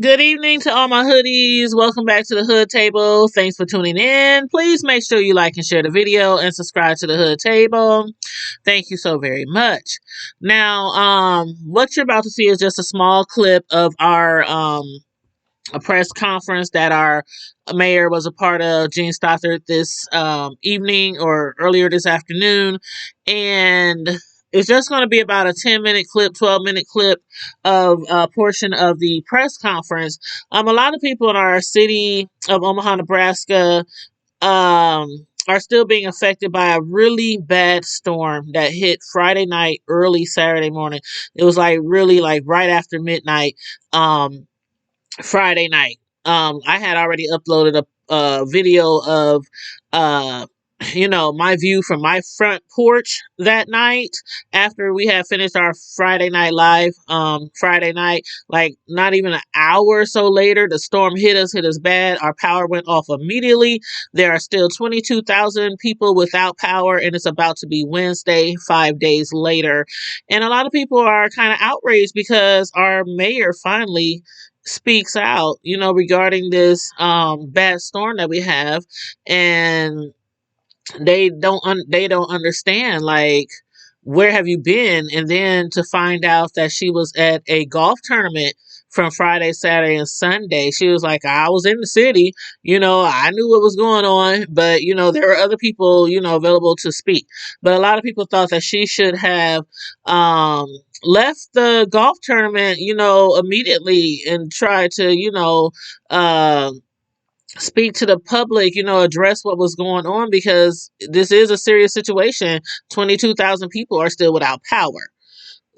Good evening to all my hoodies. Welcome back to the Hood Table. Thanks for tuning in. Please make sure you like and share the video and subscribe to the Hood Table. Thank you so very much. Now, what you're about to see is just a small clip of our a press conference that our mayor was a part of, Jean Stothert, this evening or earlier this afternoon. And it's just going to be about a 10-minute clip, 12-minute clip of a portion of the press conference. A lot of people in our city of Omaha, Nebraska, are still being affected by a really bad storm that hit Friday night, early Saturday morning. It was like really like right after midnight. Friday night. I had already uploaded a video of, uh, my view from my front porch that night after we had finished our Friday night live. Friday night, like not even an hour or so later, the storm hit us bad. Our power went off immediately. There are still 22,000 people without power, and it's about to be Wednesday, 5 days later. And a lot of people are kind of outraged because our mayor finally speaks out, regarding this bad storm that we have, and they don't understand, like, where have you been? And then to find out that she was at a golf tournament from Friday, Saturday, and Sunday. She was like, I was in the city, I knew what was going on, but there were other people, available to speak. But a lot of people thought that she should have left the golf tournament, immediately and tried to, uh speak to the public, address what was going on, because this is a serious situation. 22,000 people are still without power.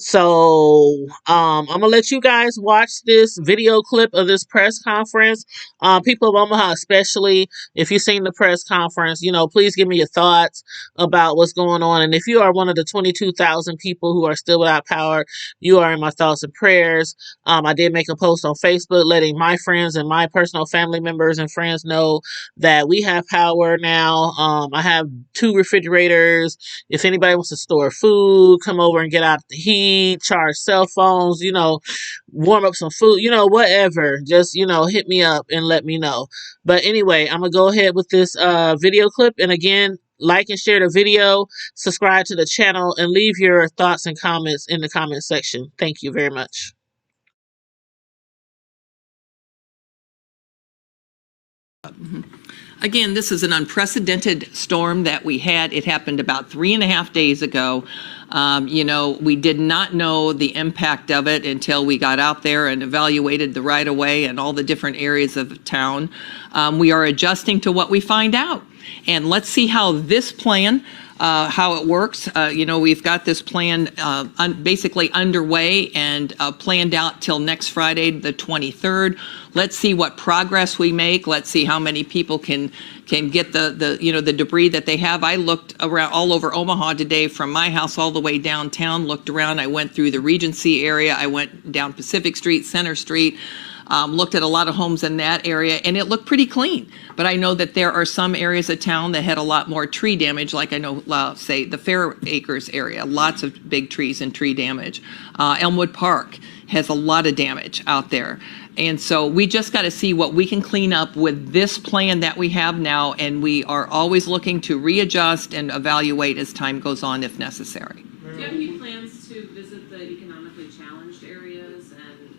So I'm gonna let you guys watch this video clip of this press conference. People of Omaha, especially, if you've seen the press conference, please give me your thoughts about what's going on. And if you are one of the 22,000 people who are still without power, you are in my thoughts and prayers. I did make a post on Facebook letting my friends and my personal family members and friends know that we have power now. I have 2 refrigerators. If anybody wants to store food, come over and get out the heat, charge cell phones, warm up some food, whatever. Just, hit me up and let me know. But anyway, I'm going to go ahead with this video clip. And again, like and share the video, subscribe to the channel, and leave your thoughts and comments in the comment section. Thank you very much. Again, this is an unprecedented storm that we had. It happened about 3.5 days ago. We did not know the impact of it until we got out there and evaluated the right-of-way and all the different areas of town. We are adjusting to what we find out. And let's see how this plan, how it works. We've got this plan basically underway and planned out till next Friday, the 23rd. Let's see what progress we make. Let's see how many people can get the debris that they have. I looked around all over Omaha today, from my house all the way downtown, looked around. I went through the Regency area. I went down Pacific Street, Center Street. Looked at a lot of homes in that area, and it looked pretty clean. But I know that there are some areas of town that had a lot more tree damage, like I know, say, the Fair Acres area, lots of big trees and tree damage. Elmwood Park has a lot of damage out there. And so we just got to see what we can clean up with this plan that we have now, and we are always looking to readjust and evaluate as time goes on if necessary. Do you have any plans to visit the economically challenged areas and,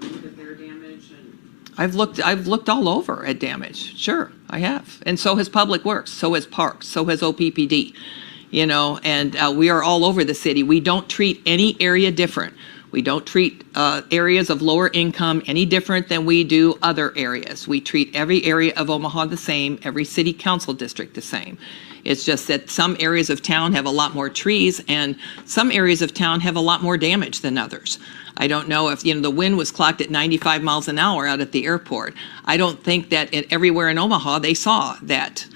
look at their damage? And I've looked all over at damage. Sure, I have. And so has Public Works, so has Parks, so has OPPD, and we are all over the city. We don't treat any area different. We don't treat areas of lower income any different than we do other areas. We treat every area of Omaha the same, every city council district the same. It's just that some areas of town have a lot more trees, and some areas of town have a lot more damage than others. I don't know if, the wind was clocked at 95 miles an hour out at the airport. I don't think that everywhere in Omaha they saw that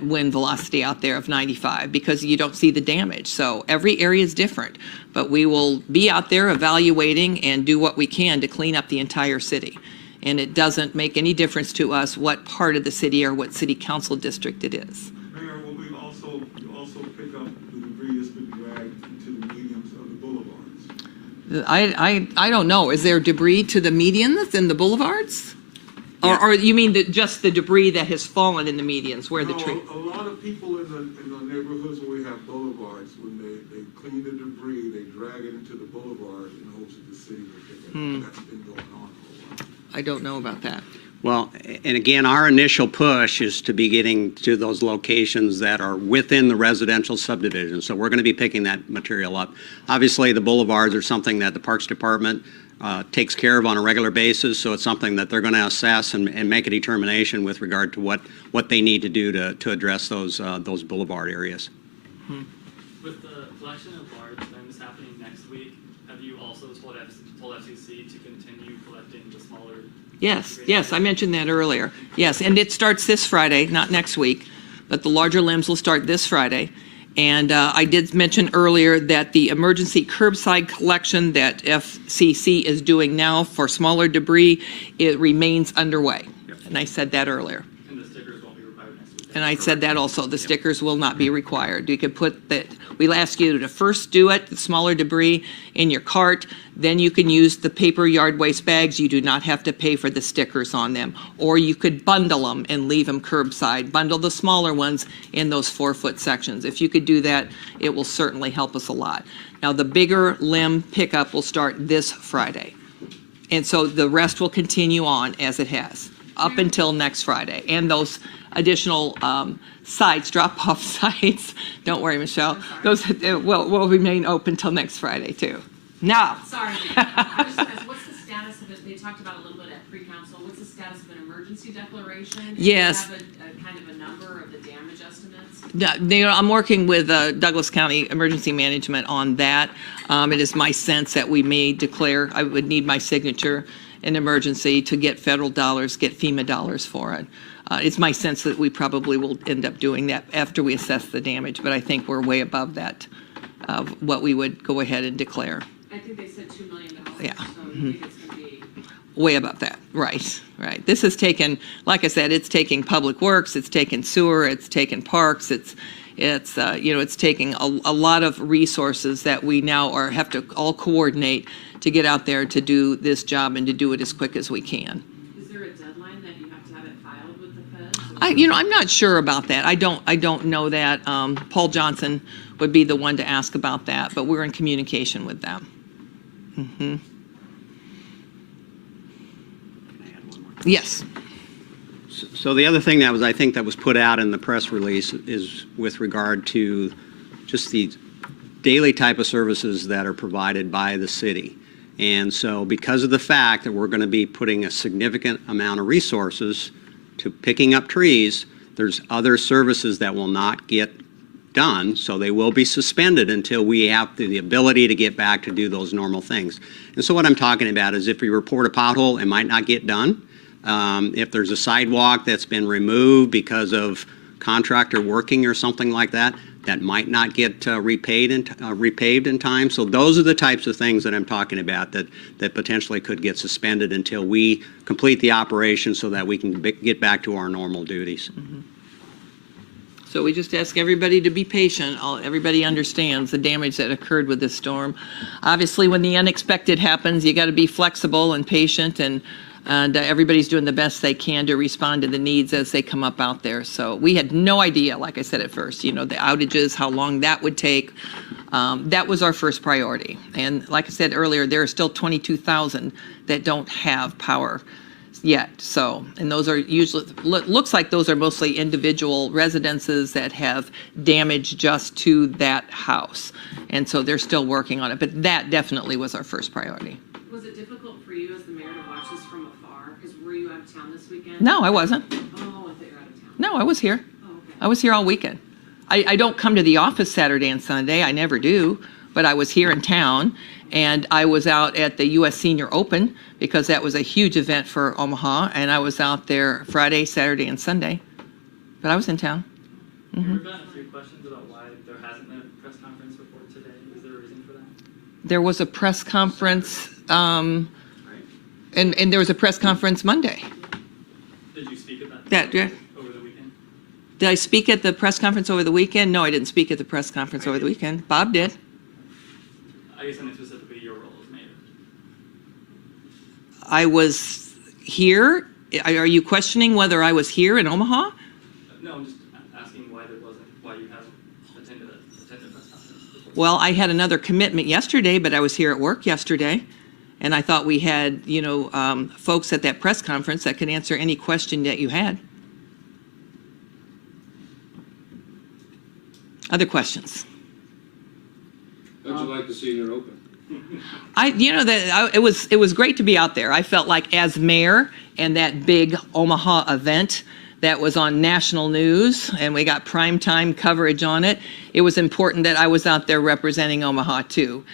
wind velocity out there of 95, because you don't see the damage. So every area is different, but we will be out there evaluating and do what we can to clean up the entire city. And it doesn't make any difference to us what part of the city or what city council district it is. Mayor, will we also pick up the debris that's been dragged into the mediums of the boulevards? I don't know. Is there debris to the medians and the boulevards? Yes. Or you mean just the debris that has fallen in the medians where the No, tree? a lot of people in the neighborhoods where we have boulevards, when they clean the debris, they drag it into the boulevard in hopes that the city will pick it up. That's been going on for a while. I don't know about that. Well, and again, our initial push is to be getting to those locations that are within the residential subdivision. So we're going to be picking that material up. Obviously, the boulevards are something that the Parks Department takes care of on a regular basis. So it's something that they're going to assess and make a determination with regard to what they need to do to address those boulevard areas. With the collection of large things happening next week, have you also told FCC to continue collecting the smaller? Yes, I mentioned that earlier. Yes, and it starts this Friday, not next week, but the larger limbs will start this Friday. And I did mention earlier that the emergency curbside collection that FCC is doing now for smaller debris, it remains underway. And I said that earlier. And the stickers won't be required next week. And I said that also, the stickers will not be required. You could put that, we'll ask you to first do it, the smaller debris, in your cart, then you can use the paper yard waste bags. You do not have to pay for the stickers on them. Or you could bundle them and leave them curbside. Bundle the smaller ones in those 4-foot sections. If you could do that, it will certainly help us a lot. Now, the bigger limb pickup will start this Friday. And so the rest will continue on as it has, up until next Friday. And those additional sites, drop-off sites, don't worry, Michelle, those will remain open till next Friday, too. Now, Sorry, I was just asking, what's the status of it? They talked about a little bit at pre-council. What's the status of an emergency declaration? Yes. Do you have a kind of a number of the damage estimates? I'm working with Douglas County Emergency Management on that. It is my sense that we may declare, I would need my signature, an emergency to get federal dollars, get FEMA dollars for it. It's my sense that we probably will end up doing that after we assess the damage, but I think we're way above that, of what we would go ahead and declare. I think they said $2 million. Yeah. So you think it's going to be Way above that, right. This has taken, like I said, it's taking public works, it's taken sewer, it's taken parks, it's taking a lot of resources that we now have to all coordinate to get out there to do this job and to do it as quick as we can. Is there a deadline that you have to have it filed with the feds? I'm not sure about that. I don't know that. Paul Johnson would be the one to ask about that, but we're in communication with them. Mm-hmm. Yes. So the other thing I think that was put out in the press release is with regard to just the daily type of services that are provided by the city. And so because of the fact that we're going to be putting a significant amount of resources to picking up trees, there's other services that will not get done, so they will be suspended until we have the ability to get back to do those normal things. And so what I'm talking about is if we report a pothole, it might not get done. If there's a sidewalk that's been removed because of contractor working or something like that, that might not get repaved in time. So those are the types of things that I'm talking about that potentially could get suspended until we complete the operation so that we can get back to our normal duties. Mm-hmm. So we just ask everybody to be patient. Everybody understands the damage that occurred with this storm. Obviously, when the unexpected happens, you got to be flexible and patient, and everybody's doing the best they can to respond to the needs as they come up out there. So we had no idea, like I said at first, the outages, how long that would take. That was our first priority. And like I said earlier, there are still 22,000 that don't have power yet. So, and those are usually, looks like those are mostly individual residences that have damage just to that house. And so they're still working on it. But that definitely was our first priority. Was it difficult for you as the mayor to watch this from afar? Because were you out of town this weekend? No, I wasn't. Oh, I thought you were out of town. No, I was here. Oh, okay. I was here all weekend. I don't come to the office Saturday and Sunday. I never do. But I was here in town, and I was out at the U.S. Senior Open because that was a huge event for Omaha, and I was out there Friday, Saturday, and Sunday. But I was in town. Mm-hmm. We've gotten a few questions about why there hasn't been a press conference before today. Is there a reason for that? There was a press conference, and there was a press conference Monday. Did you speak at that Yeah. over the weekend? Did I speak at the press conference over the weekend? No, I didn't speak at the press conference over the weekend. Bob did. I guess I mean specifically your role as mayor. I was here. Are you questioning whether I was here in Omaha? No, I'm just asking why you haven't attended a press conference. Well, I had another commitment yesterday, but I was here at work yesterday. And I thought we had, folks at that press conference that could answer any question that you had. Other questions? How'd you like to see her open? It was great to be out there. I felt like as mayor and that big Omaha event that was on national news and we got primetime coverage on it, it was important that I was out there representing Omaha too.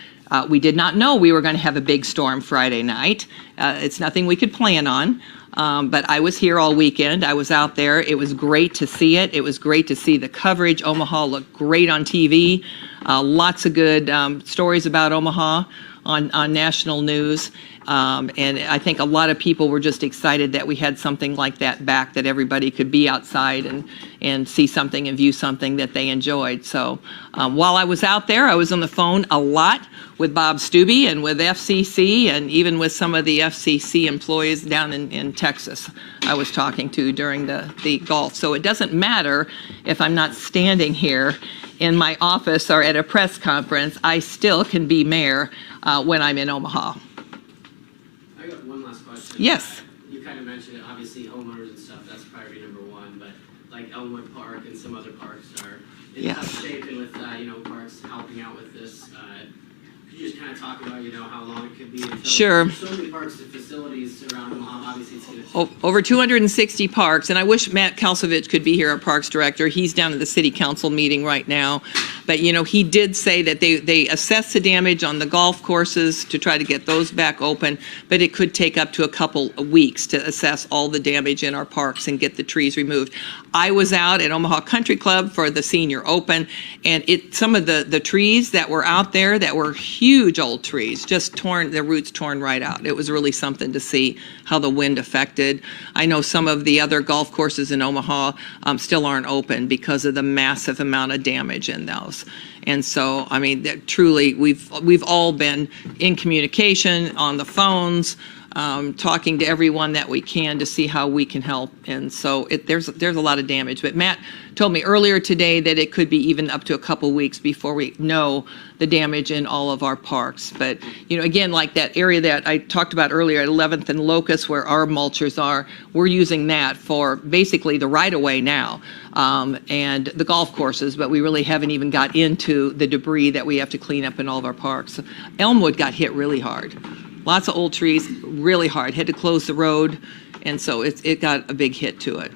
We did not know we were going to have a big storm Friday night. It's nothing we could plan on. But I was here all weekend. I was out there. It was great to see it. It was great to see the coverage. Omaha looked great on TV. Lots of good stories about Omaha on national news. And I think a lot of people were just excited that we had something like that back, that everybody could be outside and see something and view something that they enjoyed. So while I was out there, I was on the phone a lot with Bob Stubbe and with FCC and even with some of the FCC employees down in Texas I was talking to during the Gulf. So it doesn't matter if I'm not standing here in my office or at a press conference, I still can be mayor when I'm in Omaha. I got one last question. Yes. You kind of mentioned it, obviously homeowners and stuff, that's priority number one, but like Elmwood Park and some other parks are in tough shape, and with, parks helping out with this, could you just kind of talk about, how long it could be until Sure. so many parks and facilities around Omaha, obviously it's going to Over 260 parks, and I wish Matt Kalsovich could be here, our parks director. He's down at the city council meeting right now. But, he did say that they assess the damage on the golf courses to try to get those back open, but it could take up to a couple of weeks to assess all the damage in our parks and get the trees removed. I was out at Omaha Country Club for the Senior Open, and some of the trees that were out there that were huge old trees, just torn, their roots torn right out. It was really something to see how the wind affected. I know some of the other golf courses in Omaha still aren't open because of the massive amount of damage in those. And so, I mean, truly, we've all been in communication on the phones, talking to everyone that we can to see how we can help. And so there's a lot of damage. But Matt told me earlier today that it could be even up to a couple weeks before we know the damage in all of our parks. But, again, like that area that I talked about earlier at 11th and Locust where our mulchers are, we're using that for basically the right-of-way now and the golf courses, but we really haven't even got into the debris that we have to clean up in all of our parks. Elmwood got hit really hard. Lots of old trees, really hard. Had to close the road, and so it got a big hit to it.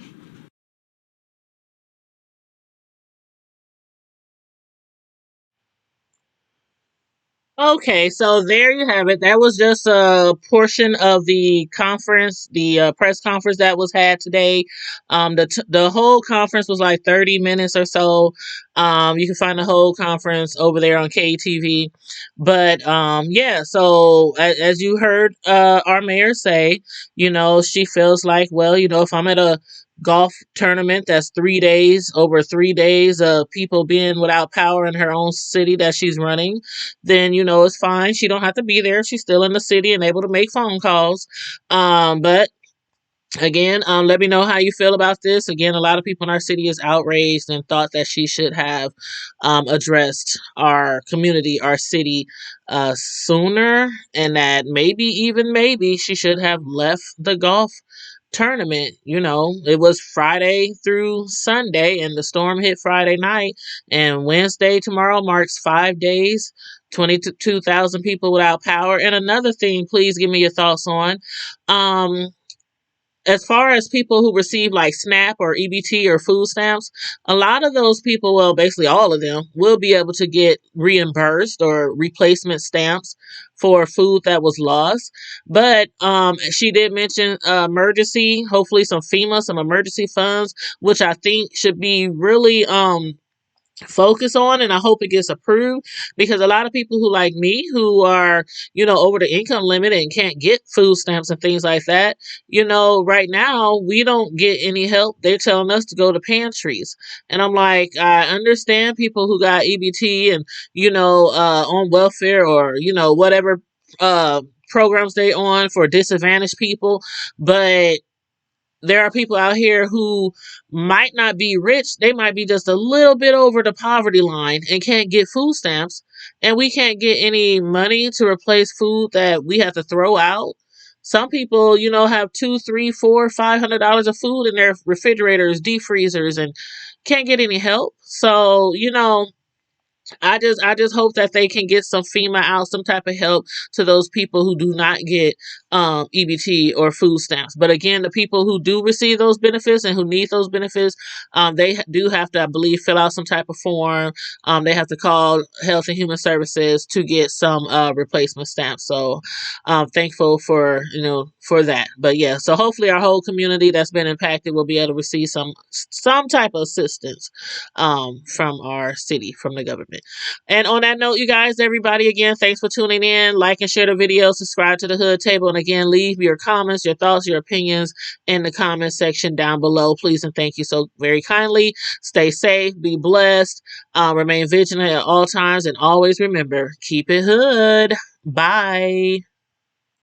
Okay, so there you have it. That was just a portion of the conference, the press conference that was had today. The whole conference was like 30 minutes or so. You can find the whole conference over there on KTV. But yeah, so as you heard our mayor say, she feels like, well, if I'm at a golf tournament that's 3 days, over 3 days of people being without power in her own city that she's running, then it's fine. She don't have to be there. She's still in the city and able to make phone calls. But again, let me know how you feel about this. Again, a lot of people in our city is outraged and thought that she should have addressed our community, our city sooner, and that maybe she should have left the golf tournament. It was Friday through Sunday, and the storm hit Friday night, and Wednesday tomorrow marks 5 days. 22,000 people without power. And another thing, please give me your thoughts on. As far as people who receive like SNAP or EBT or food stamps, a lot of those people, well, basically all of them, will be able to get reimbursed or replacement stamps for food that was lost. But she did mention emergency, hopefully some FEMA, some emergency funds, which I think should be really focus on, and I hope it gets approved, because a lot of people who like me who are over the income limit and can't get food stamps and things like that, right now we don't get any help. They're telling us to go to pantries, and I'm like, I understand people who got EBT and on welfare or whatever programs they on for disadvantaged people, but there are people out here who might not be rich. They might be just a little bit over the poverty line and can't get food stamps. And we can't get any money to replace food that we have to throw out. Some people, have $2, $3, $4, $500 of food in their refrigerators, deep freezers, and can't get any help. So, I just hope that they can get some FEMA out, some type of help to those people who do not get EBT or food stamps. But again, the people who do receive those benefits and who need those benefits, they do have to, I believe, fill out some type of form. They have to call Health and Human Services to get some replacement stamps. So thankful for that. But yeah, so hopefully our whole community that's been impacted will be able to receive some type of assistance from our city, from the government. And on that note, you guys, everybody, again, thanks for tuning in. Like and share the video, subscribe to the Hood Table, and again, leave your comments, your thoughts, your opinions in the comment section down below. Please and thank you so very kindly. Stay safe, be blessed, remain vigilant at all times, and always remember, keep it hood. Bye.